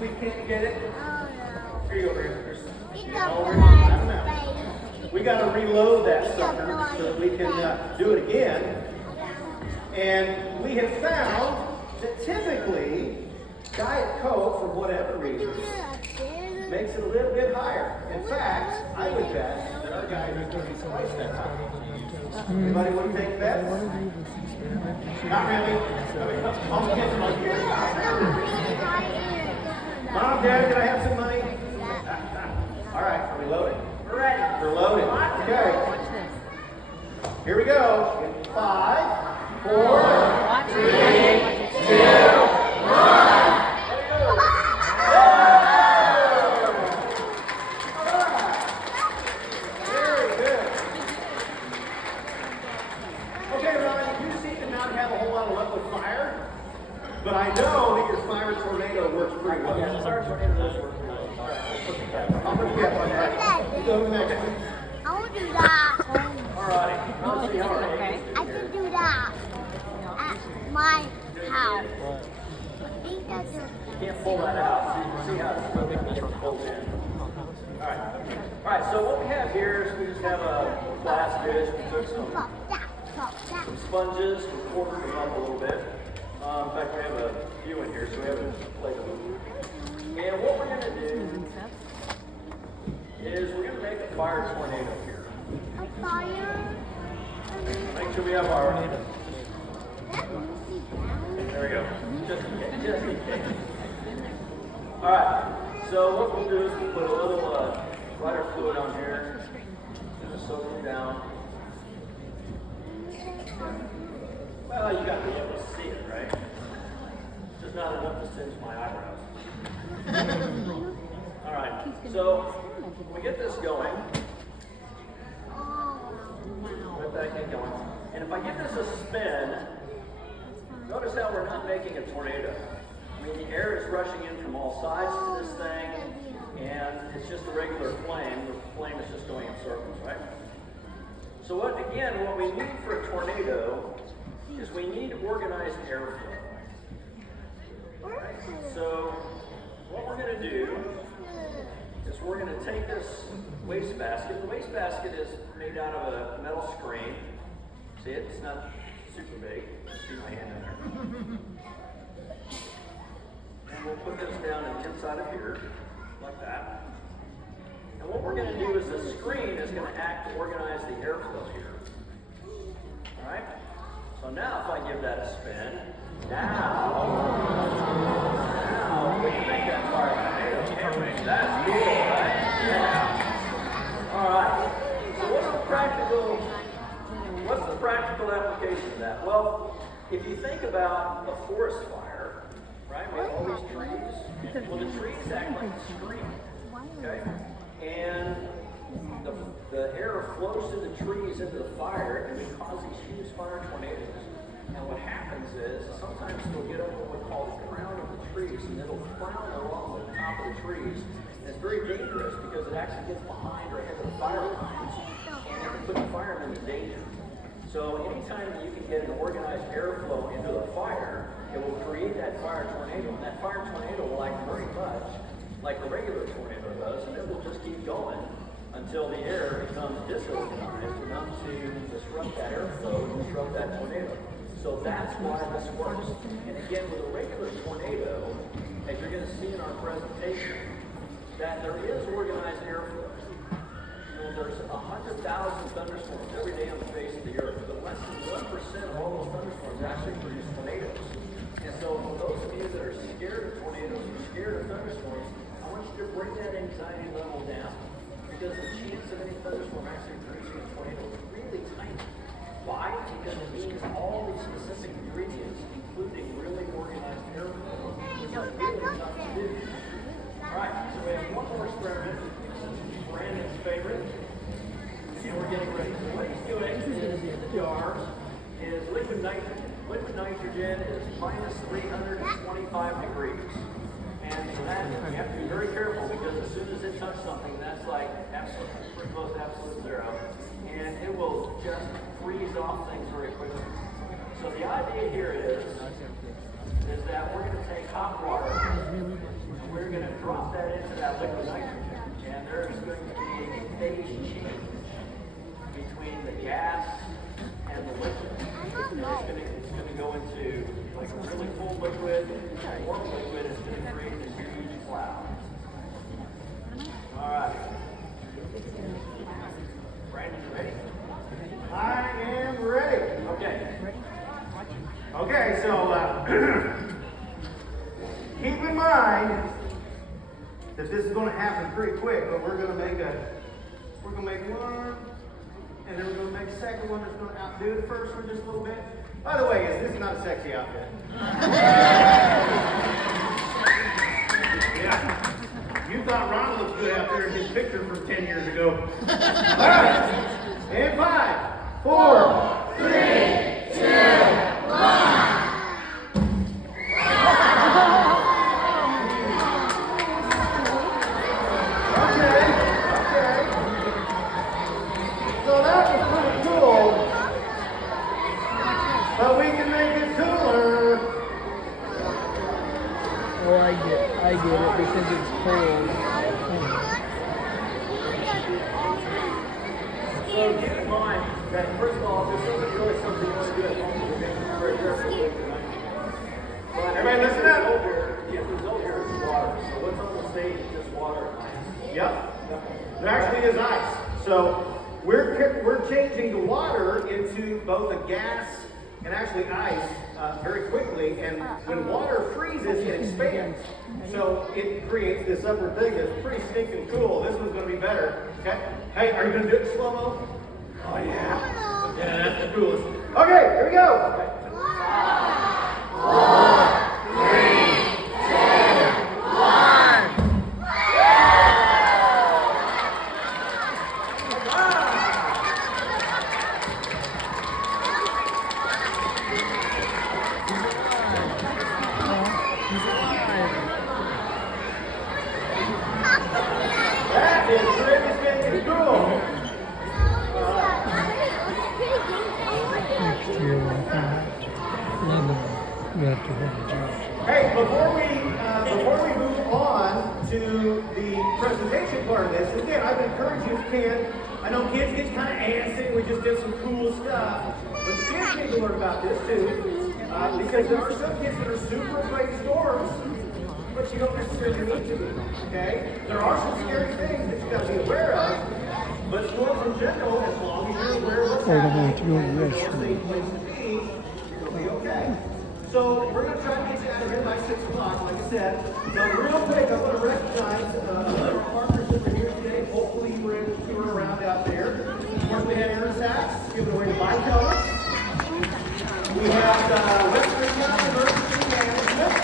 we can't get it? Oh no. Here you go, Rick. It's We got to reload that sucker so that we can do it again. And we have found that typically Diet Coke, for whatever reason, makes it a little bit higher. In fact, I would bet that our guys are going to be twice that high. Anybody want to take bets? Not really. Mom, Dad, can I have some money? All right, are we loaded? We're ready. We're loaded. Okay. Here we go. In 5, 4, 3, 2, 1. But I know that your fire tornado works pretty well. Yeah, fire tornado does work pretty well. All right, I'll put the cap on that. You go to the next one. I want to do that. All righty. I'll see. All right. I can do that at my house. You can't pull that out. So you can see how it's really pulled in. All right. All right. So what we have here is we just have a glass dish. We took some sponges. We quartered them up a little bit. In fact, we have a few in here, so we have a plate of them. And what we're going to do is we're going to make a fire tornado here. A fire? Make sure we have our... There we go. Just in case. Just in case. All right. So what we'll do is we'll put a little lighter fluid on here. Just soak it down. Well, you got to be able to see it, right? It's just not enough to singe my eyebrows. All right, so when we get this going, let that get going. And if I give this a spin, notice how we're not making a tornado. I mean, the air is rushing in from all sides to this thing, and it's just a regular flame. The flame is just going in circles, right? So what we need for a tornado is we need organized airflow. Right? So what we're going to do is we're going to take this wastebasket. The wastebasket is made out of a metal screen. See it? It's not super big. See my hand in there. And we'll put this down in the inside of here, like that. And what we're going to do is the screen is going to act to organize the airflow here. All right? So now if I give that a spin, now we can make that fire tornado. That's cool, right? Yeah. All right. So what's the practical application of that? Well, if you think about a forest fire, right? We have all these trees. Well, the trees act like a screen, okay? And the air flows through the trees into the fire, and we cause these huge fire tornadoes. And what happens is, sometimes it'll get up what we call the crown of the trees, and it'll crown along the top of the trees. And it's very dangerous because it actually gets behind or ahead of the fire lines, and it can put the firemen in danger. So anytime that you can get an organized airflow into the fire, it will create that fire tornado. And that fire tornado will act very much like a regular tornado does, and it will just keep going until the air becomes disorganized enough to disrupt that airflow and disrupt that tornado. So that's why this works. And again, with a regular tornado, as you're going to see in our presentation, that there is organized airflow. You know, there's 100,000 thunderstorms every day on the face of the earth, but less than 1% of all those thunderstorms actually produce tornadoes. And so for those of you that are scared of tornadoes or scared of thunderstorms, I want you to bring that anxiety level down. Because the chance of any thunderstorm actually producing a tornado is really tiny. Why? Because it means all these specific ingredients, including really organized airflow, which is really tough to do. Alright, so we have one more experiment. Brandon's favorite. And we're getting ready. So what he's doing is in the jars is liquid nitrogen. Liquid nitrogen is minus 325 degrees. And so that, you have to be very careful because as soon as it touches something, that's like absolute, pretty close to absolute zero. And it will just freeze off things very quickly. So the idea here is that we're going to take hot water and we're going liquid nitrogen. And there's going to be a phase change between the gas and the liquid. And it's going to go into like a really cold liquid, and warm liquid is going to create this huge cloud. All right. Brandon, you ready? I am ready. Okay. Okay, so keep in mind that this is going to happen pretty quick, but we're going to make one, and then we're going to make a second one that's going to outdo the first one just a little bit. By the way, this is not a sexy outfit. Yeah. You thought Ron looked good out there in his picture from 10 years ago. All right. And 5, 4, 3, 2, 1. So that was pretty cool. But we can make it cooler. Oh, I get it because it's cold. So keep in mind that first of all, there's really something you want to do at home. We're making it very careful with the nitrogen. But Everybody listen up. The result here is water. So what's on the stage is just water and ice. Yep. There actually is ice. So we're changing the water into both a gas and actually ice very quickly. And when water freezes, it expands. So it creates this upper thing that's pretty stinking cool. This one's going to be better. Okay. Hey, are you going to do it slow-mo? Oh yeah. Yeah, that's the coolest. Okay, here we go. 4, 3, 2, 1. That is pretty stinking cool. Next year, we have to hold the judge. Hey, before we move on to the presentation part of this, again, I would encourage you if you can. I know kids get kind of antsy. We just did some cool stuff, but the kids need to learn about this too, because there are some kids that are super afraid of storms, but you don't necessarily need to be. Okay, there are some scary things that you got to be aware of, but storms in general, as long as you're aware of what's happening, to go to the and restroom. a safe place to be, you'll be okay. So we're going to try to get you out of here by 6 o'clock, like I said. So real quick, I want to recognize our partners that were here today. Hopefully you were able to tour around out there. Of course, we have Aaron Sachs giving away the bike helmets. We have Western County Emergency Management,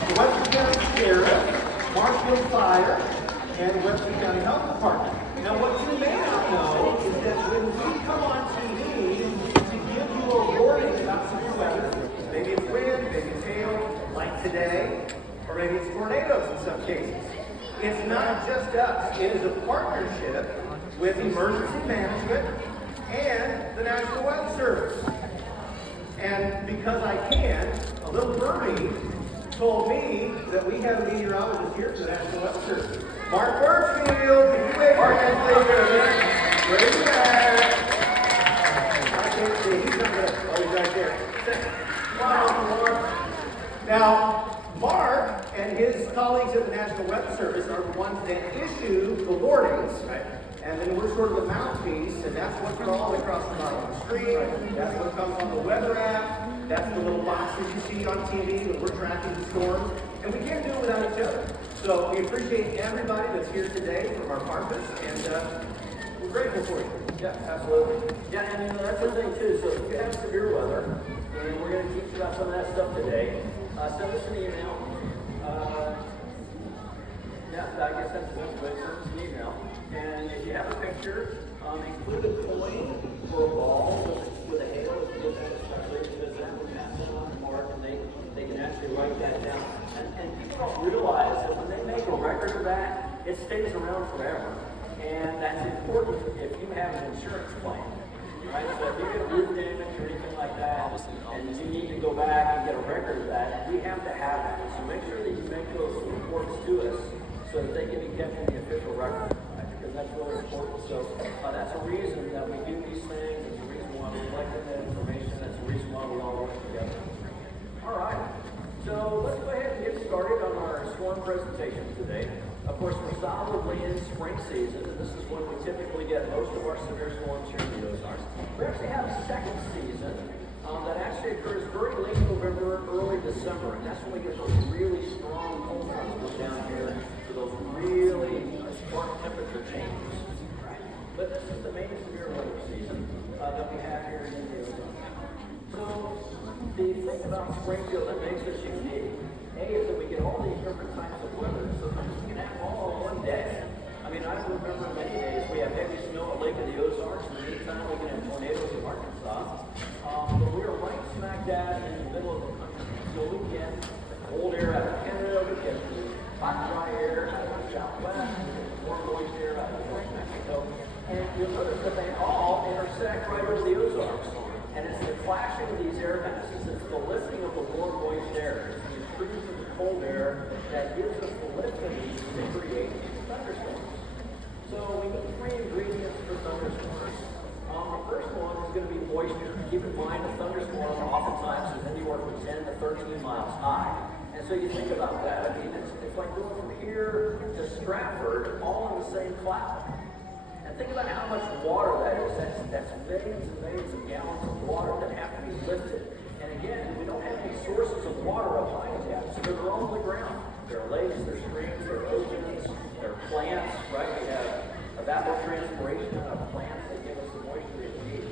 the Western County Sheriff, Marshfield Fire, and the Western County Health Department. Now, what you may not know is that when we come on TV to give you a warning about severe weather, maybe it's wind, maybe it's hail, like today, or maybe it's tornadoes in some cases. It's not just us. It is a partnership with emergency management and the National Weather Service. And because I can, a little birdie told me that we have a meteorologist here for the National Weather Service. Mark Marshfield, can you wave for him, please? Where are you at? I can't see. He's not good. Oh, he's right there. Wow, Mark. Now, Mark and his colleagues at the National Weather Service are the ones that issue the warnings, right? And then we're sort of the mouthpiece, and that's what's all across the bottom of the screen. That's what comes on the weather app. That's the little boxes you see on TV when we're tracking the storms. And we can't do it without each other. So we appreciate everybody that's here today from our partners, and we're grateful for you. Yeah, absolutely. Yeah, and that's the thing too. So if you have severe weather, and we're going to teach you about some of that stuff today, send us an email. I guess that's the best way. Send us an email. And if you have a picture, include a coin or a ball with a hail, with that especially, because that will pass it on to Mark, and they can actually write that down. And people don't realize that when they make a record of that, it stays around forever. And that's important if you have an insurance plan. Right? So if you get roof damage or anything like that, and you need to go back and get a record of that, we have to have that. So make sure that you make those reports to us so so that they can be kept in the official record, right? Because that's really important. So that's a reason that we do these things. It's a reason why we collect that information. That's a reason why we all work together. All right. So let's go ahead and get started on our storm presentation today. Of course, we're solidly in spring season, and this is when we typically get most of our severe storms here in the Ozarks. We actually have a second season that actually occurs very late November, early December, and that's when we get those really strong cold fronts come down here for those really sharp temperature changes. But this is the main severe weather season that we have here in the Ozarks. So the thing about Springfield that makes us unique, is that we get all these different types of weather. Sometimes we can have all in one day. I mean, I remember many days we have heavy snow at Lake of the Ozarks, and anytime we can have tornadoes in Arkansas. But we are right smack dab in the middle of the country. So we get the cold air out of Canada, we get the hot, dry air out of the Southwest, we get the warm, moist air out of North Mexico. And you'll notice that they all intersect right over the Ozarks. And it's the clashing of these air masses, it's the lifting of the warm, moist air, it's the intrusion of the cold air that gives us the lift that we need to create thunderstorms. So we need three ingredients for thunderstorms. The first one is going to be moisture. Keep in mind a thunderstorm oftentimes is anywhere from 10 to 13 miles high. And so you think about that, I mean, it's like going from here to Stratford all in the same cloud. Think about how much water that is. That's millions and millions of gallons of water that have to be lifted. And again, we don't have any sources of water up high in the atmosphere. They're all on the ground. There are lakes, there are streams, there are oceans, there are plants, right? We have evapotranspiration out of plants that give us the moisture that we need.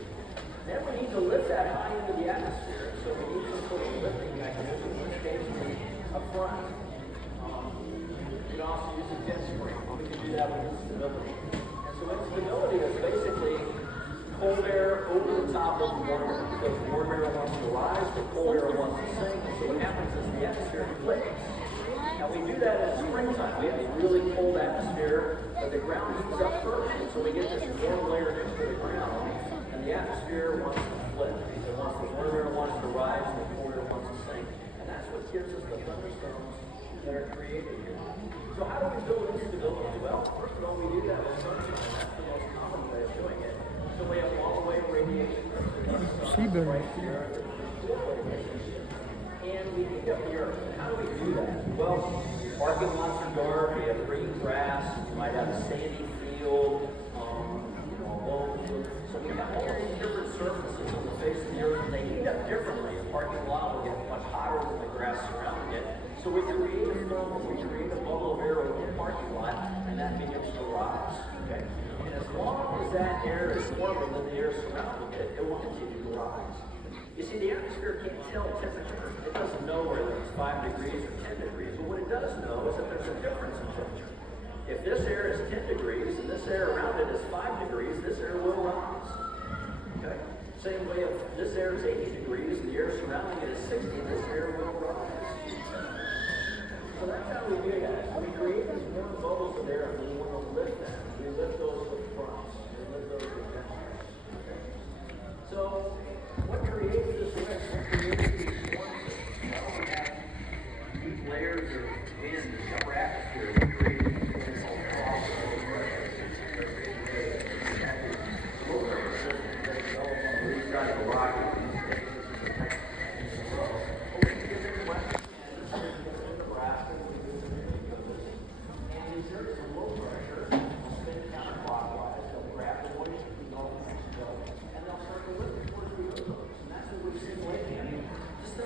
Then we need to lift that high into the atmosphere. So we need some sort of lifting mechanism, in which case we need a front. We can also use a jet spring. We can do that with instability. So instability is basically cold air over the top of the warm air. Because the warm air wants to rise, the cold air wants to sink. And so what happens is the atmosphere deflates. Now we do that in springtime. We have a really cold atmosphere, but the ground heats up first. And so we get this warm layer next to the ground, and the atmosphere wants to flip. The warm air wants to rise, and the cold air wants to sink. And that's what gives us the thunderstorms that are created here. So how do we build instability? Well, first of all, we do that with sunshine. That's the most common way of doing it. So we have long-wave radiation right here. And we heat up the earth. And how do we do that? Well, parking lots are dark. We have green grass. You might have a sandy field. So we have all these different surfaces on the face of the earth, and they heat up differently. A parking lot will get much hotter than the grass surrounding it. So we create a film, we create a bubble of air over the parking lot, and that begins to rise. Okay? And as long as that air is warmer than the air surrounding it, it will continue to rise. You see, the atmosphere can't tell temperature. It doesn't know whether it's 5 degrees or 10 degrees, but what it does know is that there's a difference in temperature. If this air is 10 degrees and this air around it is 5 degrees, this air will rise. Okay? Same way, if this air is 80 degrees and the air surrounding it is 60, this air will rise. So that's how we do that. We create these warm bubbles of air, and we want to lift them. We lift those with fronts. We lift those with vents. Okay? So what creates this lift? What creates these storm systems? Well, we have these layers of wind in the upper atmosphere. We create these things called frost. Side of the rock.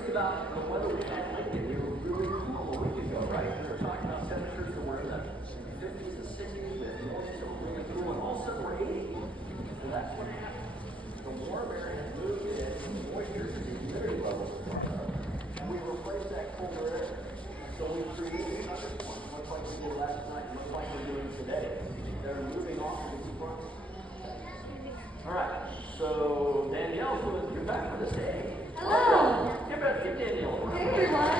About the weather we had lately, we were really cool a week ago, right? We were talking about temperatures that were in the 50s and 60s, with mornings that were really cool, and all of a sudden we're 80. So that's what happened. The warm air has moved in, the moisture to the humidity levels of the air, and we replaced that colder air. So we created thunderstorms, much like we did last night, much like we're doing today. They're moving off of these fronts. All right, so Danielle, you're back with us today. Hello. Give Danielle. Hey everyone.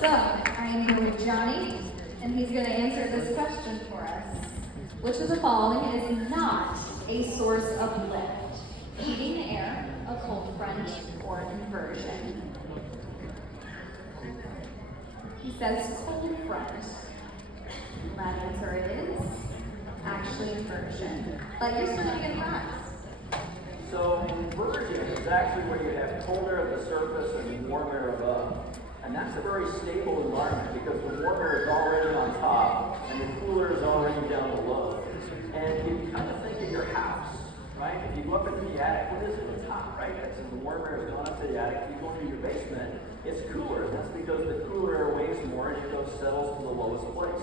So, I'm here with Johnny, and he's going to answer this question for us. Which of the following is not a source of lift? Heating the air, a cold front or inversion? He says cold front. That answer is actually inversion. But you're still going to get facts. So inversion is actually where you have cold air at the surface and warm air above. And that's a very stable environment because the warm air is already on top and the cooler is already down below. And you kind of think of your house, right? If you go up into the attic, what is it? It's hot, right? That's the warm air has gone up to the attic. If you go into your basement, it's cooler. That's because the cooler air weighs more and it goes settles to the lowest place.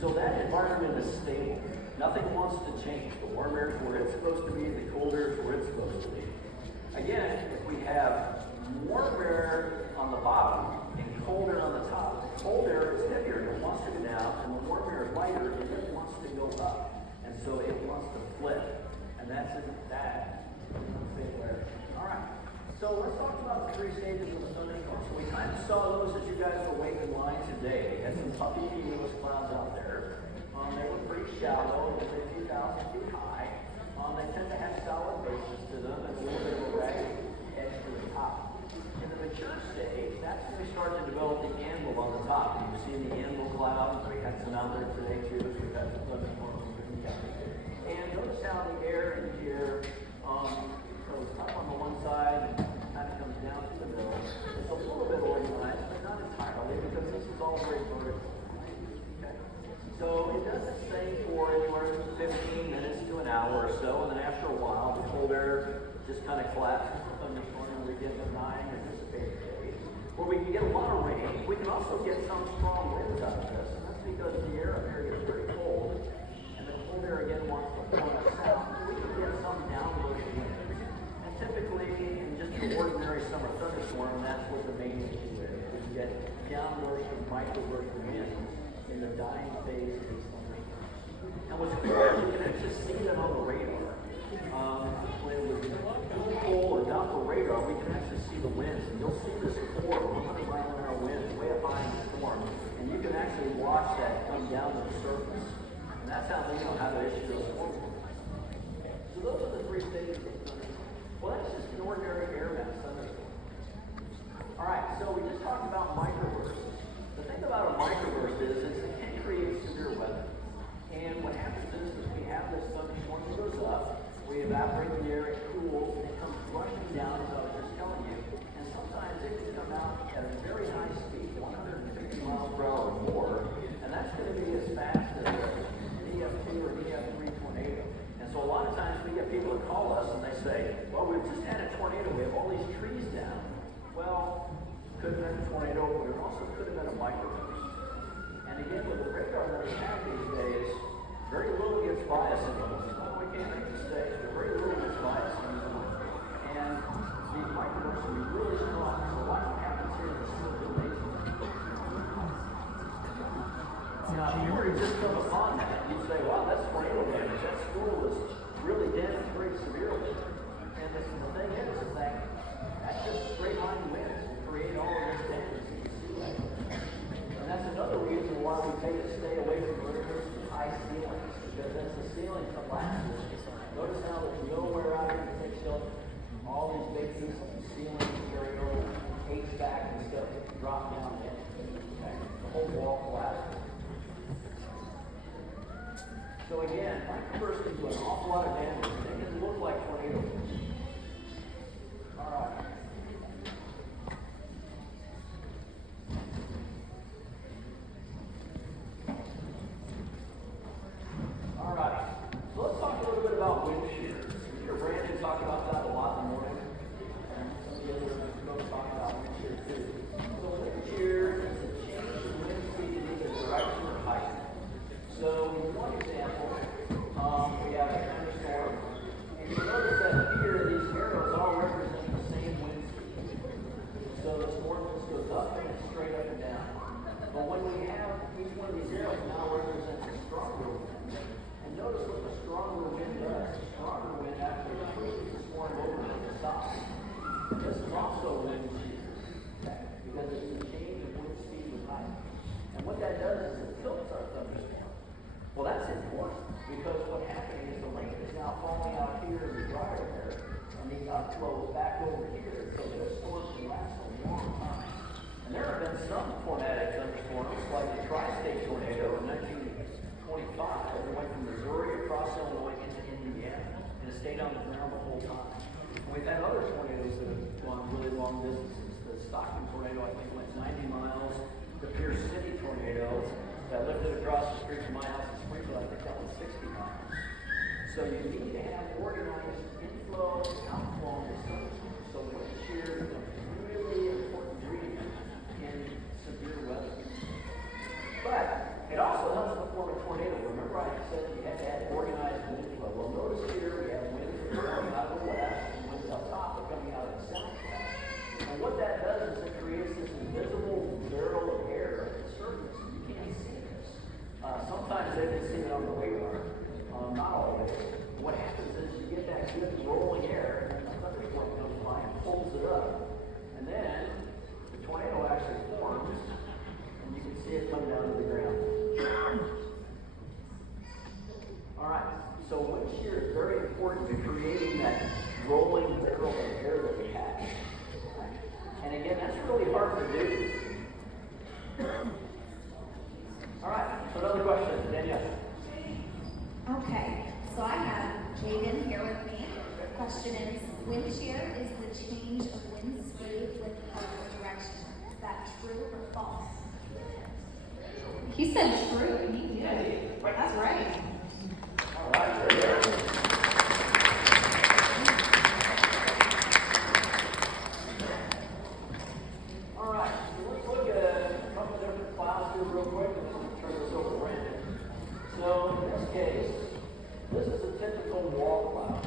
So that environment is stable. Nothing wants to change. The warm air is where it's supposed to be, the cold air is where it's supposed to be. Again, if we have warm air on the bottom and cold air on the top, the cold air is heavier and it wants to go down, and the warm air is lighter and it wants to go up. And so it wants to flip. And that's that. All right. So let's talk about the three stages of the thunderstorm. So we kind of saw those as you guys were waiting in line today. We had some puffy cumulus clouds out there. They were pretty shallow, a few thousand feet high. They tend to have solid bases to them and a little bit of a ragged edge to the top. In the mature stage, that's when we start to develop the anvil on the top. You've seen the anvil cloud. We had some out there today too. We've had some thunderstorms in Boone County. And notice how the air in here goes up on the one side and kind of comes down to the middle. It's a little bit organized, but not entirely because this is all very vertical. Okay? So it does its thing for anywhere from 15 minutes to an hour or so, and then after a while, the cold air just kind of collapses the thunderstorm, and we get the dying or dissipated days, where we can get a lot of rain. We can also get some strong winds out of this, and that's because the air up here gets very cold, and the cold air again wants to flow us south. We can get some downward winds. And typically, in just an ordinary summer thunderstorm, that's what the main issue is. We can get downward and microburst winds in the dying phase of these thunderstorms. And what's cool is you can actually see them on the radar. When it was too cold or down the radar, we can actually see the winds. And you'll see this 400-mile-an-hour wind way up high in the storm. And you can actually watch that come down to the surface. And that's how they know how to issue those storm warnings. So those are the three stages of thunderstorm. Well, that's just an ordinary air mass thunderstorm. All right, so we just talked about microbursts. The thing about a microburst is it can create severe weather. And what happens is we have this thunderstorm that goes up, we evaporate the air, it cools, and it comes rushing down, as I was just telling you. And sometimes it can come out at a very high speed, 150 miles per hour or more, and that's going to be as fast as an EF2 or an EF3 tornado. And so a lot of times we get people that call us and they say, well, we've just had a tornado, we have all these trees down. Well, could have been a tornado, but it also could have been a microburst. And again, with the radar that we have these days, very little gets by us in those. We can't make mistakes, but very little gets by us in those. And these microbursts can be really strong. So watch what happens here in the simulation. Now, if you were to just come upon that, you'd say, wow, that's tornado damage. That school was really damaged very severely. And the thing is that that's just straight line winds will create all of this damage that you see right there. And that's another reason why we take a stay away from roofers and high ceilings, because as the ceiling collapses, notice how there's nowhere out here to take shelter. All these big pieces of ceiling material, HVAC and stuff drop down in. Okay? The whole wall collapses. So again, microbursts can do an awful lot of damage. They can look like tornadoes. All right. All right. So let's talk a little bit about wind shear. You hear Brandon talk about that a lot in the morning. And some of the other folks talk about wind shear too. So wind shear is a change in wind speed in either direction or height. So in one example, we have a thunderstorm. And you notice that here, these arrows all represent the same wind speed. So the storm just goes up and it's straight up and down. But when we have each one of these arrows now represents a stronger wind. And notice what the stronger wind does. The stronger wind actually pushes the storm over to the side. And this is also wind shear, because it's a change of wind speed with height. And what that does is it tilts our thunderstorm. Well, that's important, because what's happening is the rain is now falling out here in the dryer there, and the upflow is back long distances. The Stockton tornado, I think, went 90 miles. The Pierce City tornado that lifted across the street from my house in Springfield, I think that was 60 miles. So you need to have organized inflow, outflow, and storm. So wind shear becomes really important ingredient in severe weather. But it also helps to form a tornado. Remember I said you had to have organized wind flow. Well, notice here we have wind coming out of the west and winds up top are coming out of the southwest. And what that does is it creates this invisible barrel of air at the surface. You can't see this. Sometimes they can see it on the radar. Not always. What happens is you get that good rolling air, and then the thunderstorm comes by and pulls it up. And then the tornado actually forms, and you can see it come down to the ground. Alright, so wind shear is very important to creating that rolling barrel of air that we have. And again, that's really hard to do. Alright, so another question, Danielle. Okay, so I have Jaden here with me. The question is, wind shear is the change of wind speed with upward direction. Is that true or false? He said true, and he did. That's right. All right, very good. All right, so let's look at a couple of different clouds here real quick, and then we'll turn this over to Brandon. So in this case, this is a typical wall cloud.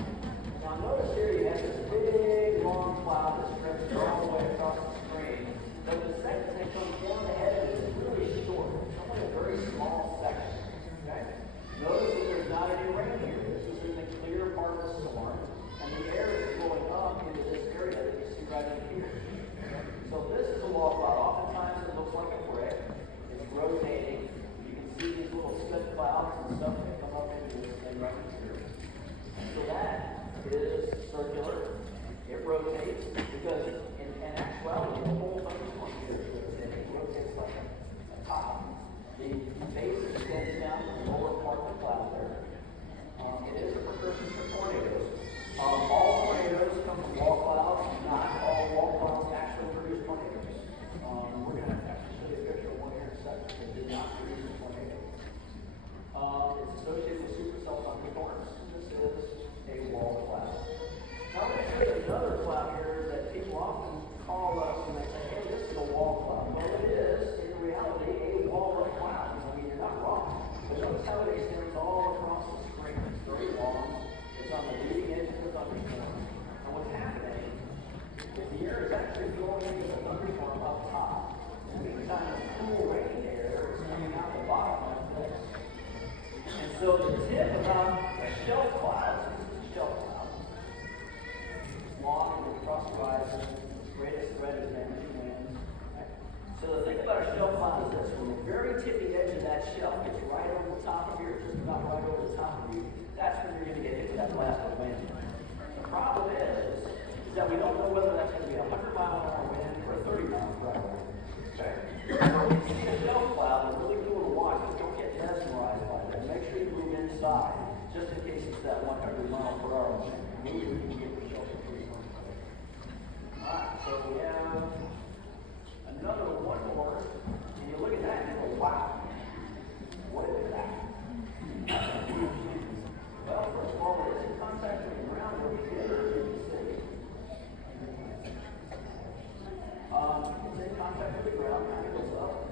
Now notice here you have this big long cloud that stretches all the way across the screen. But the section that comes down ahead of it is really short. It's only a very small section. Okay? Notice that there's not any rain here. This is in the clear part of the storm. And the air is flowing up into this area that you see right in here. Okay? So this is a wall cloud. Oftentimes it looks like a brick. It's rotating. You can see these little split clouds and stuff that come up into this thing right here. So that is circular. It rotates because in actuality the whole thunderstorm here is rotating. It rotates like a top. The base extends down to the lower part of the cloud there. It is a precursor for tornadoes. All tornadoes come from wall clouds. Not all wall clouds actually produce tornadoes. We're going to actually show you a picture of one here in a second that did not produce a tornado. It's associated with supercell thunderstorms. This is a wall cloud. Now I'm going to show you another cloud here that people often call us and they say, hey, this is a wall cloud. Well, it is, in reality, a wall of clouds. I mean, you're not wrong. But notice how it extends all across the screen. It's very long. It's on the leading edge of the thunderstorm. And what's happening is the air is actually flowing into the thunderstorm up top. In the meantime, the cool rain air is coming out the bottom like this. And so the tip about a shell cloud, this is a shell cloud, long and across the horizon, its greatest threat is damaging winds. Right? So the thing about a shell cloud is this: when the very tippy edge of that shell gets right over the top of you, or just about right over the top of you, that's when you're going to get hit with that blast of wind. The problem is that we don't know whether that's going to be a 100-mile-an-hour wind or a 30-mile-an-hour wind. Okay? So if you see a shell cloud, it's really cool to watch, but don't get mesmerized by that. Make sure you move inside, just in case it's that 100-mile-per-hour wind. Maybe we can get the shelter pretty quick. Alright, so we have another one more, and you look at that and you go, wow, what is that? Well, first of all, it is in contact with the ground where we did, as you can see. It's in contact with the ground, kind of goes up,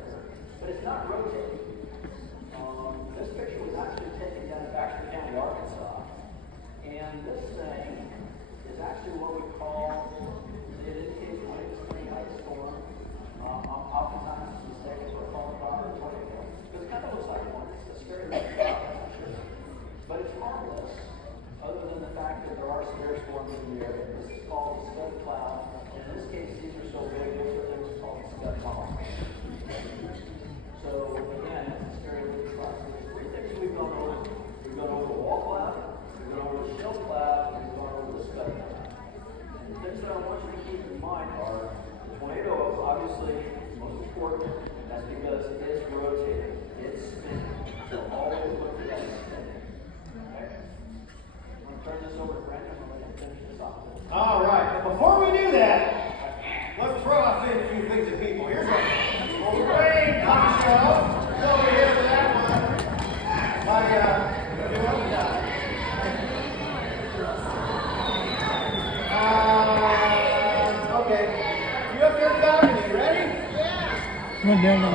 Run down there.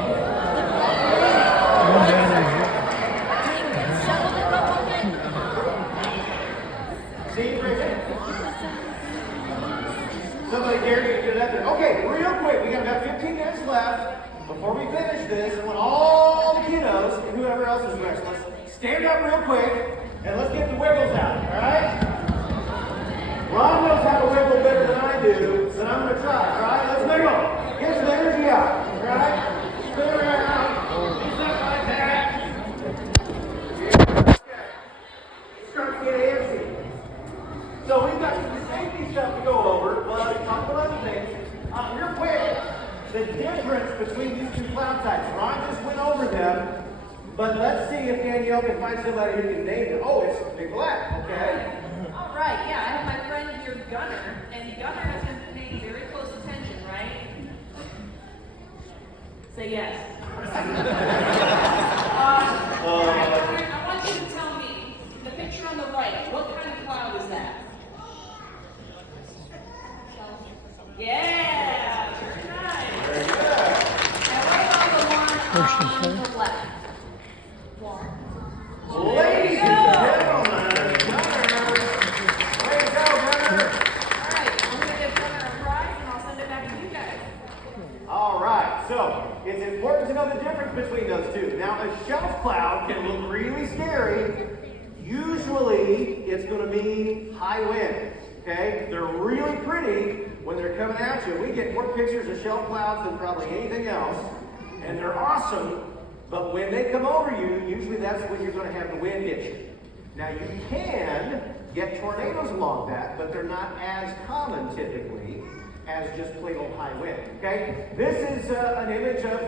Run down there. See, Bridget? Somebody dare you to get it up there. Okay, real quick, we got about 15 minutes left before we finish this. I want all the kiddos and whoever else is restless, stand up real quick and let's get the wiggles out, all right? Ron knows how to wiggle better than I do, so I'm going to try, all right? Let's wiggle. Get some energy out, all right? Spin around. Do something like that. Yeah, okay. Start to get antsy. So we've got some safety stuff to go over, but talk about other things. Real quick, the difference between these two cloud types. Ron just went over them, but let's see if Danielle can find somebody who can name them. Oh, it's Big Black, okay? All right, yeah, I have my friend here, Gunner, and Gunner has been paying very close attention, right? Say yes. All right, Gunner, I want you to tell me, the picture on the right, what kind of cloud is that? Yeah, very nice. Very good. And what about the one on the left? Ladies and gentlemen, Gunner. Way to go, Gunner. All right, I'm going to give Gunner a prize, and I'll send it back to you guys. All right, so it's important to know the difference between those two. Now, a shelf cloud can look really scary. Usually, it's going to be high wind, okay? They're really pretty when they're coming at you. We get more pictures of shelf clouds than probably anything else, and they're awesome. But when they come over you, usually that's when you're going to have the wind hit you. Now, you can get tornadoes along that, but they're not as common typically as just plain old high wind, okay? This is an image of,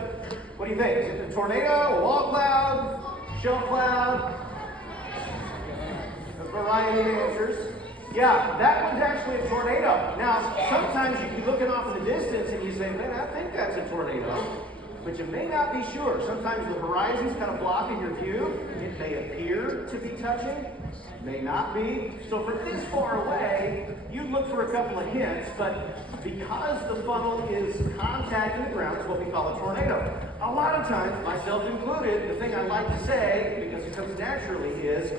what do you think? Is it a tornado, a wall cloud, shelf cloud? A variety of answers. Yeah, that one's actually a tornado. Now, sometimes you can be looking off in the distance and you say, man, I think that's a tornado. But you may not be sure. Sometimes the horizon's kind of blocking your view. It may appear to be touching, may not be. So from this far away, you look for a couple of hints, but because the funnel is contacting the ground, it's what we call a tornado. A lot of times, myself included, the thing I like to say, because it comes naturally, is,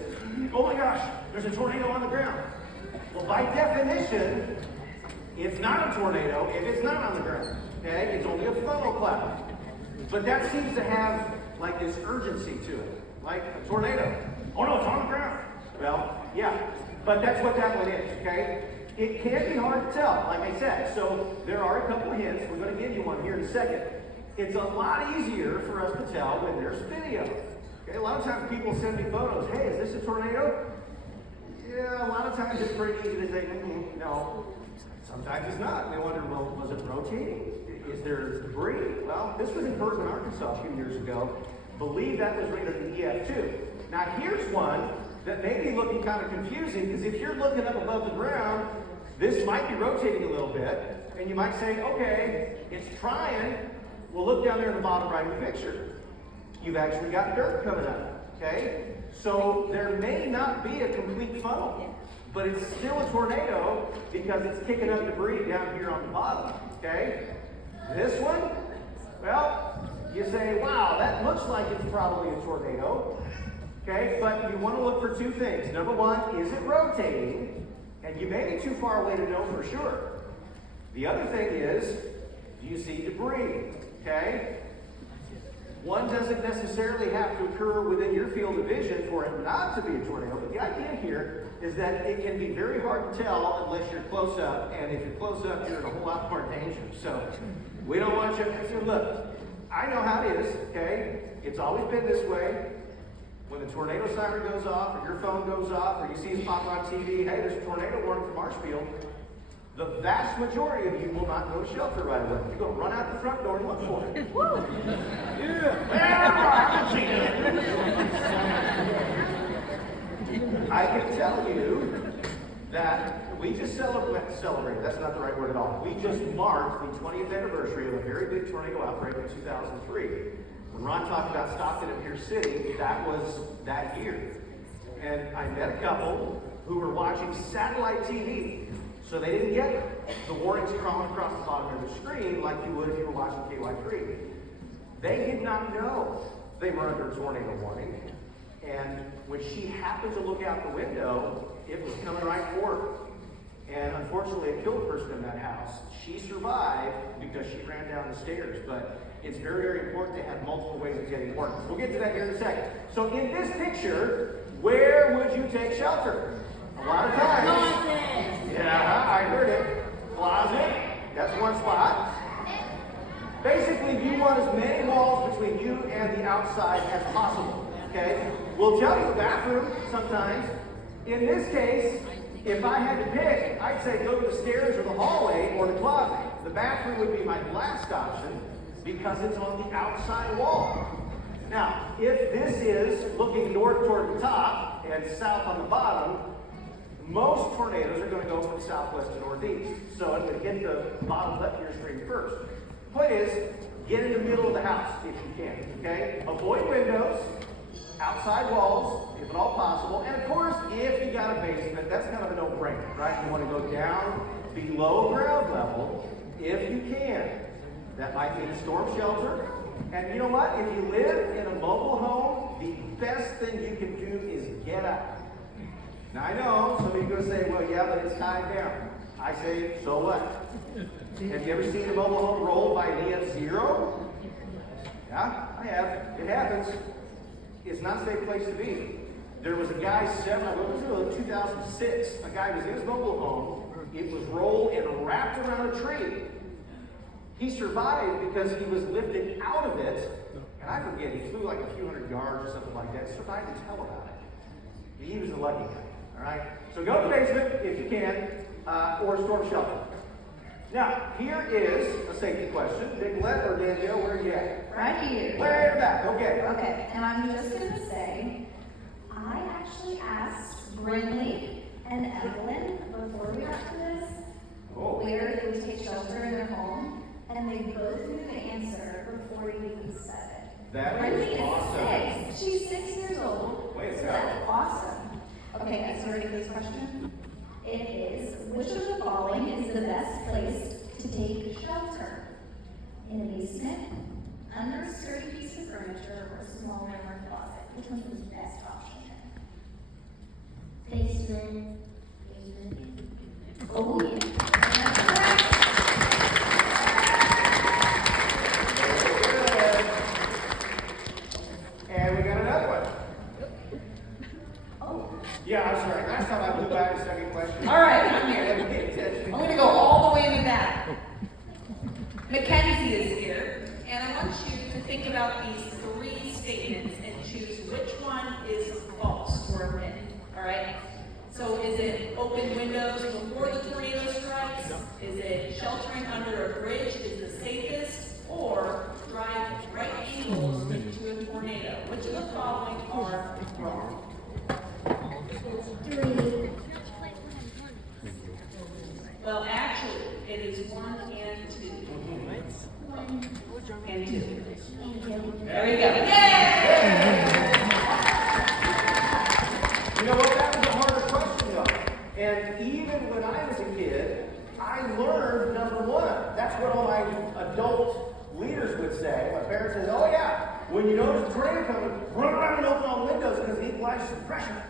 oh my gosh, there's a tornado on the ground. Well, by definition, it's not a tornado if it's not on the ground. Okay? It's only a funnel cloud. But that seems to have like this urgency to it, like a tornado. Oh no, it's on the ground. Well, yeah, but that's what that one is, okay? It can be hard to tell, like I said. So there are a couple of hints. We're going to give you one here in a second. It's a lot easier for us to tell when there's video. Okay, a lot of times people send me photos. Hey, is this a tornado? Yeah, a lot of times it's pretty easy to say, no. Sometimes it's not. And they wonder, well, was it rotating? Is there debris? Well, this was in Bergman, Arkansas a few years ago. Believe that was rated an EF2. Now here's one that may be looking kind of confusing, because if you're looking up above the ground, this might be rotating a little bit, and you might say, okay, it's trying. Well, look down there in the bottom right of the picture. You've actually got dirt coming up, okay? So there may not be a complete funnel, but it's still a tornado because it's kicking up debris down here on the bottom, okay? This one, well, you say, wow, that looks like it's probably a tornado, okay? But you want to look for two things. Number one, is it rotating? And you may be too far away to know for sure. The other thing is, do you see debris, okay? One doesn't necessarily have to occur within your field of vision for it not to be a tornado, but the idea here is that it can be very hard to tell unless you're close up, and if you're close up, you're in a whole lot more danger. So we don't want you to look. I know how it is, okay? It's always been this way. When the tornado siren goes off, or your phone goes off, or you see it pop on TV, hey, there's a tornado warning from Marshfield, the vast majority of you will not go to shelter right away. You're going to run out the front door and look for it. Woo! I can tell you that we just celebrated, that's not the right word at all. We just marked the 20th anniversary of a very big tornado outbreak in 2003. When Ron talked about Stockton and Pierce City, that was that year. And I met a couple who were watching satellite TV. So they didn't get the warnings crawling across the bottom of the screen like you would if you were watching KY3. They did not know they were under a tornado warning. And when she happened to look out the window, it was coming right for her. And unfortunately, it killed a person in that house. She survived because she ran down the stairs. But it's very, very important to have multiple ways of getting warnings. We'll get to that here in a second. So in this picture, where would you take shelter? A lot of times. Yeah, I heard it. Closet. That's one spot. Basically, you want as many walls between you and the outside as possible. Okay? We'll tell you the bathroom sometimes. In this case, if I had to pick, I'd say go to the stairs or the hallway or the closet. The bathroom would be my last option because it's on the outside wall. Now, if this is looking north toward the top and south on the bottom, most tornadoes are going to go from southwest to northeast. So I'm going to hit the bottom left of your screen first. The point is, get in the middle of the house if you can, okay? Avoid windows, outside walls, if at all possible. And of course, if you got a basement, that's kind of a no-brainer, right? You want to go down below ground level if you can. That might be a storm shelter. And you know what? If you live in a mobile home, the best thing you can do is get out. Now I know some of you are going to say, well, yeah, but it's tied down. I say, so what? Have you ever seen a mobile home rolled by an EF0? Yeah, I have. It happens. It's not a safe place to be. There was a guy, 2006, a guy was in his mobile home. It was rolled and wrapped around a tree. He survived because he was lifted out of it, and I forget, he flew like a few hundred yards or something like that. Survived to tell about it. He was a lucky guy, all right? So go to the basement if you can, or a storm shelter. Now, here is a safety question. Nicolette or Danielle, where are you at? Right here. Way in the back, okay. Okay, and I'm just going to say, I actually asked Brinley and Evelyn before we got to this, where they would take shelter in their home, and they both knew the answer before you even said it. That Brinley is awesome. is 6. She's 6 years old. Way to So go. that's awesome. Okay, guys, you ready for this question? It is, which of the following is the best place to take shelter? In a basement, under a sturdy piece of furniture, or a small room or closet? Which one's the best option? Basement. Oh, yeah. That's correct. And we got another one. Yeah, I'm sorry. Last time I blew by the second question. All right, I'm here. I'm going to go all the way in the back. Mackenzie is here, and I want you to think about these 3 statements and choose which one is false or a myth. All right? So is it open windows before the tornado strikes? Is it sheltering under a bridge is the safest? Or drive right angles into a tornado? Which of the following are wrong? 3. Well, actually, it is 1 and 2. 1 And 2. and 2. There you go. Yay! You know what? That was a harder question, though. And even when I was a kid, I learned number 1. That's what all my adult leaders would say. My parents said, oh yeah, when you notice a tornado coming, run around and open all the windows because it equalizes the pressure.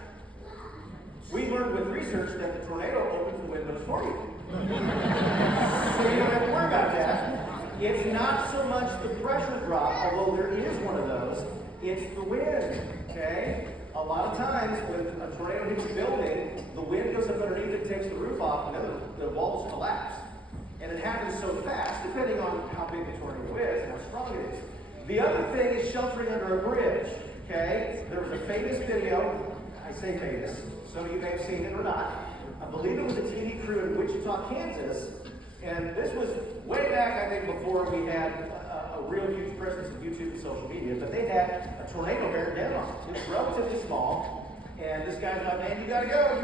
We learned with research that the tornado opens the windows for you. So you don't have to worry about that. It's not so much the pressure drop, although there is one of those, it's the wind, okay? A lot of times when a tornado hits a building, the wind goes up underneath it, takes the roof off, and then the walls collapse. And it happens so fast, depending on how big the tornado is and how strong it is. The other thing is sheltering under a bridge, okay? There was a famous video, I say famous, some of you may have seen it or not. I believe it was a TV crew in Wichita, Kansas, and this was way back, I think, before we had a real huge presence of YouTube and social media, but they had a tornado bearing down on it. It was relatively small, and this guy's like, man, you gotta go.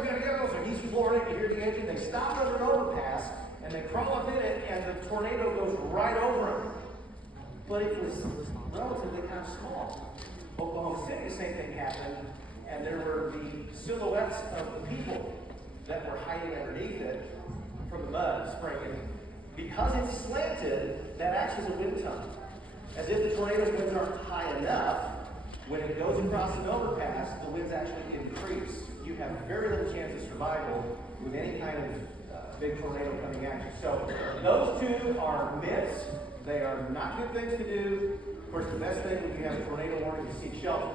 So he's flooring it, you hear the engine, they stop under an overpass, and they crawl up in it, and the tornado goes right over them. But it was relatively kind of small. Oklahoma City, the same thing happened, and there were the silhouettes of the people that were hiding underneath it from the mud spraying. Because it's slanted, that acts as a wind tunnel. As if the tornado winds aren't high enough, when it goes across an overpass, the winds actually increase. You have very little chance of survival with any kind of big tornado coming at you. So those two are myths. They are not good things to do. Of course, the best thing when you have a tornado warning is seek shelter.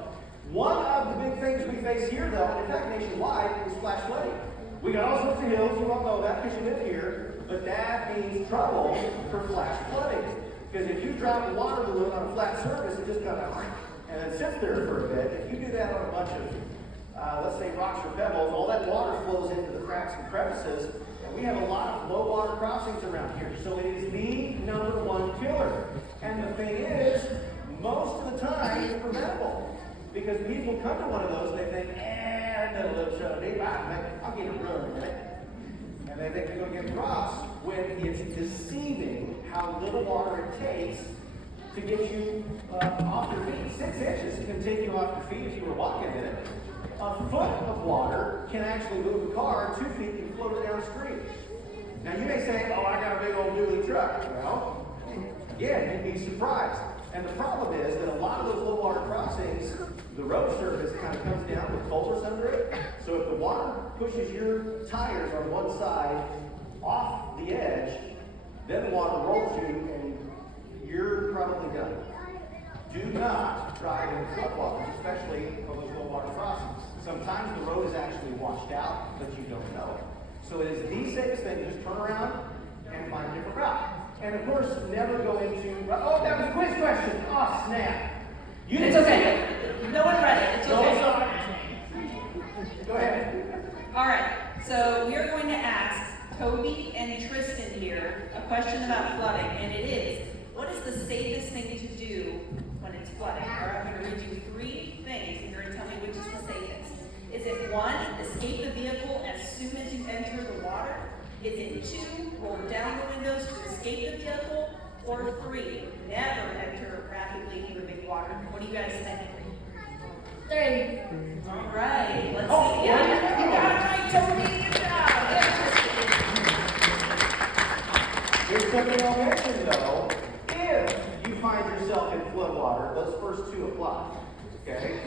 One of the big things we face here, though, and in fact nationwide, is flash flooding. We got all sorts of hills, you all know that because you live here, but that means trouble for flash flooding. Because if you drop a water balloon on a flat surface, it just kind of and then sits there for a bit. If you do that on a bunch of, let's say, rocks or pebbles, all that water flows into the cracks and crevices, and we have a lot of low water crossings around here. So it is the #1 killer. And the thing is, most of the time, it's preventable. Because people come to one of those and they think, that'll live so deep, I'll get a run in a minute. And they think they're going to get across, when it's deceiving how little water it takes to get you off your feet. 6 inches can take you off your feet if you were walking in it. A foot of water can actually move a car, 2 feet can float it down the street. Now you may say, I got a big old dually truck. Well, yeah, you'd be surprised. And the problem is that a lot of those low water crossings, the road surface kind of comes down with culverts under it. So if the water pushes your tires on one side off the edge, then the water rolls you and you're probably done. Do not drive in floodwaters, especially on those low water crossings. Sometimes the road is actually washed out, but you don't know it. So it is the safest thing to just turn around and find a different route. And of course, never go into, that was a quiz question. Oh, snap. It's okay. No one read it. It's No, okay. it's not. Go ahead. All right. So we are going to ask Toby and Tristan here a question about flooding, and it is, what is the safest thing to do when it's flooding? All right, I'm going to read you 3 things, and you're going to tell me which is the safest. Is it 1, escape the vehicle as soon as you enter the water? Is it 2, roll down the windows to escape the vehicle? Or 3, never enter rapidly moving water? What do you guys think? 3. All right, let's see. Yeah, you got it right, Toby. Good job. Here's something I'll mention though. If you find yourself in floodwater, those first 2 apply. Okay?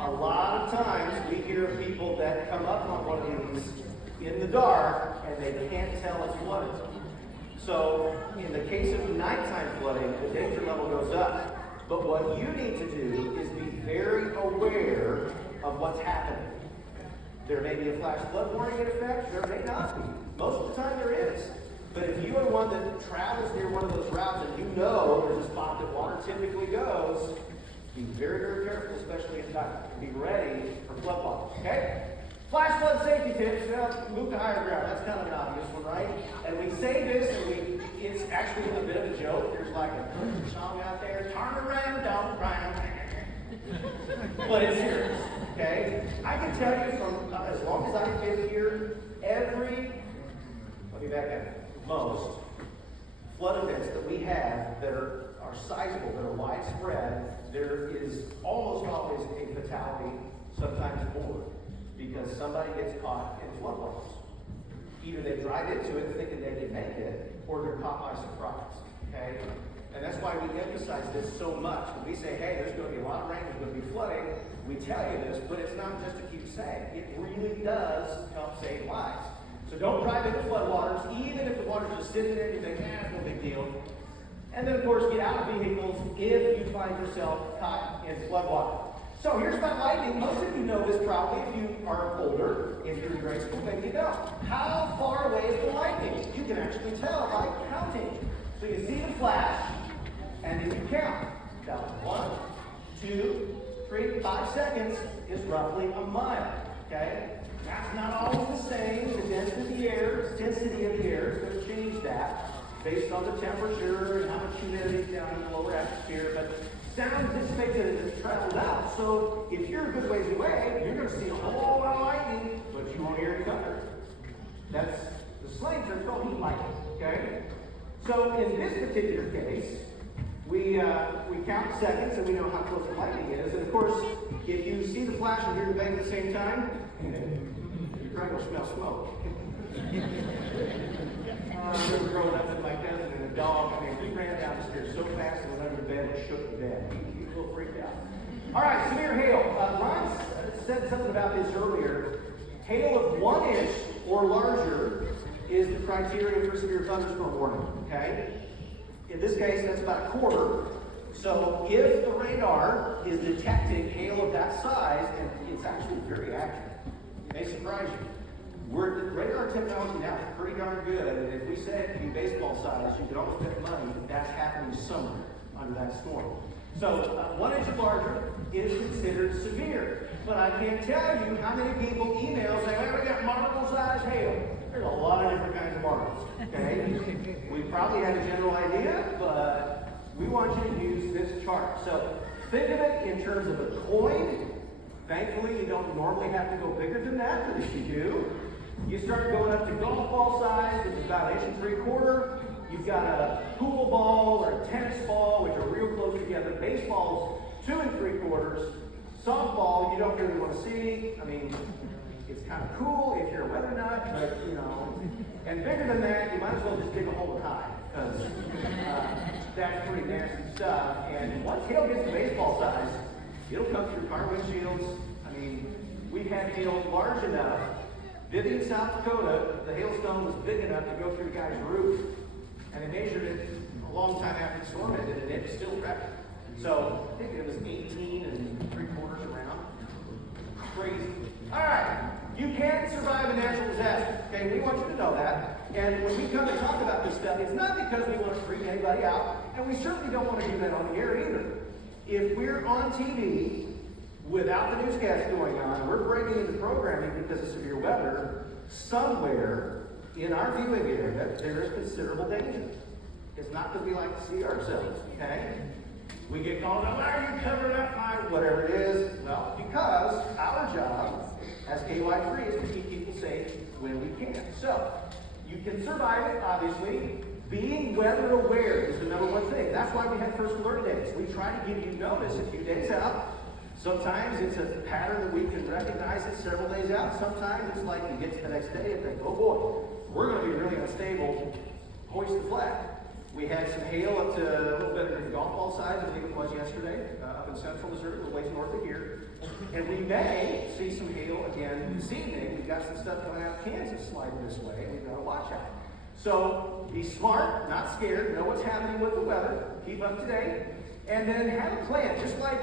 A lot of times we hear of people that come up on one of these in the dark and they can't tell it's flooded. So in the case of nighttime flooding, the danger level goes up. But what you need to do is be very aware of what's happening. There may be a flash flood warning in effect, there may not be. Most of the time there is. But if you are one that travels near one of those routes and you know there's a spot that water typically goes, be very, very careful, especially at night. Be ready for flood waters, okay? Flash flood safety tips, move to higher ground. That's kind of an obvious one, right? And we say this, and it's actually a bit of a joke. There's like a country song out there, turn around, don't round. But it's serious, okay? I can tell you from as long as I've been here, let me back up, most flood events that we have that are sizable, that are widespread, there is almost always a fatality, sometimes more, because somebody gets caught in floodwaters. Either they drive into it thinking they can make it, or they're caught by surprise, okay? And that's why we emphasize this so much. When we say, hey, there's going to be a lot of rain, there's going to be flooding, we tell you this, but it's not just to keep saying. It really does help save lives. So don't drive into floodwaters, even if the water's just sitting there and you think, it's no big deal. And then, of course, get out of vehicles if you find yourself caught in floodwater. So here's about lightning. Most of you know this probably if you are older. If you're in grade school, maybe you know. How far away is the lightning? You can actually tell by counting. So you see the flash, and then you count. Down 1, 2, 3, 5 seconds is roughly a mile. Okay? That's not always the same. The density of the air is going to change that based on the temperature and how much humidity is down in the lower atmosphere. But sound dissipates as it travels out. So if you're a good ways away, you're going to see a whole lot of lightning, but you won't hear it thunder. That's the slang term called heat lightning. Okay? So in this particular case, we count seconds and we know how close the lightning is. And of course, if you see the flash and hear the bang at the same time, you're probably going to smell smoke. I remember growing up with my cousin and a dog. I mean, we ran down the stairs so fast and went under the bed shook the bed. He was a little freaked out. All right, severe hail. Ron said something about this earlier. Hail of 1 inch or larger is the criteria for severe thunderstorm warning, okay? In this case, that's about 1/4. So if the radar is detecting hail of that size, and it's actually very accurate, it may surprise you. Radar technology now is pretty darn good, and if we say it to be baseball size, you could almost bet money that that's happening somewhere under that storm. So 1 inch or larger is considered severe. But I can't tell you how many people email saying, hey, we got marble-sized hail. There's a lot of different kinds of marbles, okay? We probably have a general idea, but we want you to use this chart. So think of it in terms of a coin. Thankfully, you don't normally have to go bigger than that, but if you do, you start going up to golf ball size, which is about 1 3/4 inches. You've got a pool ball or a tennis ball, which are real close together. Baseball's 2 3/4. Softball, you don't really want to see. I mean, it's kind of cool if you're a weather nut, but you know. And bigger than that, you might as well just dig a hole and hide, because that's pretty nasty stuff. And once hail gets to baseball size, it'll come through car windshields. I mean, we've had hail large enough. Vivian, South Dakota, the hailstone was big enough to go through the guy's roof. And they measured it a long time after the storm ended, and it was still record. So I think it was 18 3/4 around. Crazy. All right, you can survive a natural disaster. Okay, we want you to know that. And when we come to talk about this stuff, it's not because we want to freak anybody out, and we certainly don't want to do that on the air either. If we're on TV without the newscast going on, we're breaking into programming because of severe weather, somewhere in our viewing area, there is considerable danger. It's not because we like to see ourselves, okay? We get called out, why are you covering up my whatever it is? Well, because our job as KY3 is to keep people safe when we can. So, you can survive it, obviously. Being weather aware is the number one thing. That's why we have first alert days. We try to give you notice a few days out. Sometimes it's a pattern that we can recognize it several days out. Sometimes it's like you get to the next day and think, oh boy, we're going to be really unstable. Hoist the flag. We had some hail up to a little bit of the golf ball size, I believe it was yesterday, up in central Missouri, a little ways north of here. And we may see some hail again this evening. We've got some stuff coming out of Kansas sliding this way, and we've got to watch out. So be smart, not scared, know what's happening with the weather, keep up to date, and then have a plan. Just like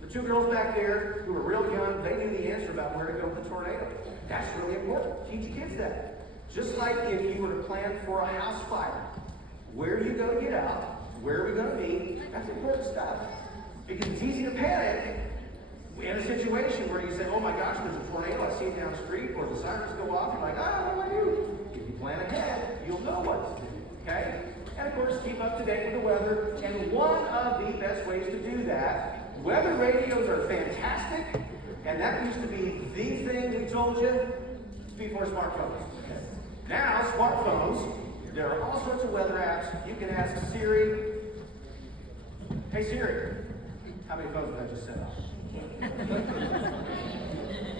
the 2 girls back there who were real young, they knew the answer about where to go with the tornado. That's really important. Teach your kids that. Just like if you were to plan for a house fire, where are you going to get out? Where are we going to be? That's important stuff. Because it's easy to panic in a situation where you say, oh my gosh, there's a tornado, I see it down the street, or the sirens go off, you're like, what do I do? If you plan ahead, you'll know what to do, okay? And of course, keep up to date with the weather. And one of the best ways to do that, weather radios are fantastic, and that used to be the thing we told you before smartphones. Now, smartphones, there are all sorts of weather apps. You can ask Siri, hey Siri, how many phones did I just set off?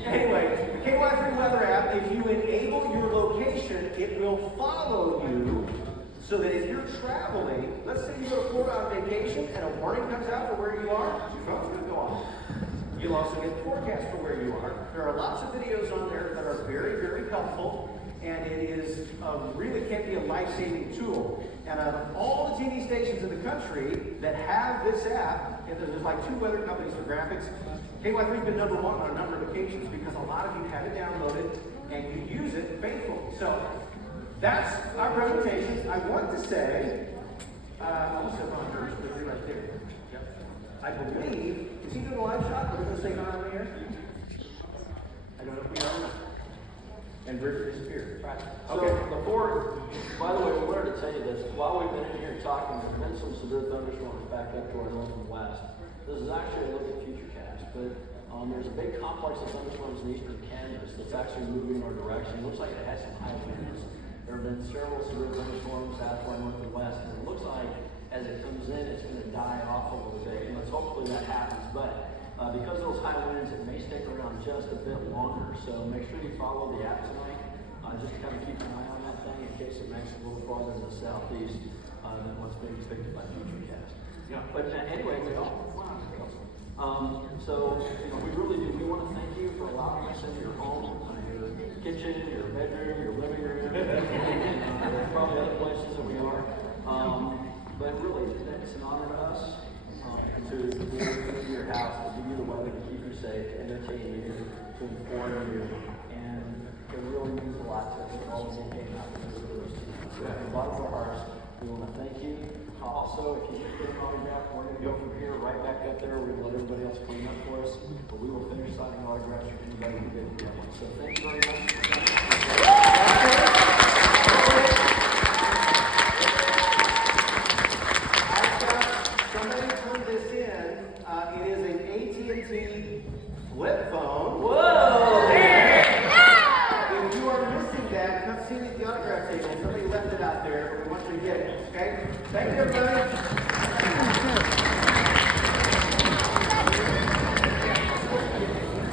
Anyway, the KY3 weather app, if you enable your location, it will follow you so that if you're traveling, let's say you go to Florida on vacation and a warning comes out for where you are, your phone's going to go off. You'll also get the forecast for where you are. There are lots of videos on there that are very, very helpful. And it is really can be a life-saving tool. And out of all the TV stations in the country that have this app, and there's like 2 weather companies for graphics, KY3 has been #1 on a number of occasions because a lot of you have it downloaded and you use it faithfully. So that's our presentation. I want to say, I almost said Ron Hirsch, but you're right there. Yep. I believe, is he doing a live shot? Are we going to say Ron on the air? I don't know if we are. And Bridger disappeared. Right. Okay. So before, by the way, we wanted to tell you this. While we've been in here talking, there's been some severe thunderstorms back up to our north and west. This is actually a look at futurecast, but there's a big complex of thunderstorms in eastern Kansas that's actually moving in our direction. It looks like it has some high winds. There have been several severe thunderstorms out to our north and west, and it looks like as it comes in, it's going to die off a little bit. And let's hopefully that happens. But because of those high winds, it may stick around just a bit longer. So make sure you follow the app tonight. Just to kind of keep an eye on that thing in case it makes it a little farther in the southeast than what's being picked up by Futurecast. But anyway, we all so we really do. We want to thank you for allowing us into your home, your kitchen, your bedroom, your living room, and probably other places that we are. But really, it's an honor to us to be able to come to your house, to give you the weather, to keep you safe, to entertain you, to inform you, and it really means a lot to us. All of you came out to visit us. So from the bottom of our hearts, we want to thank you. Also, if you get an autograph, we're going to go from here right back up there. We're going to let everybody else clean up for us, but we will finish signing autographs for anybody who didn't get one. So thank you very much. Somebody turned this in. It is an AT&T flip phone. Whoa! If you are missing that, come see me at the autograph table. Somebody left it out there, but we want you to get it. Okay? Thank you, everybody.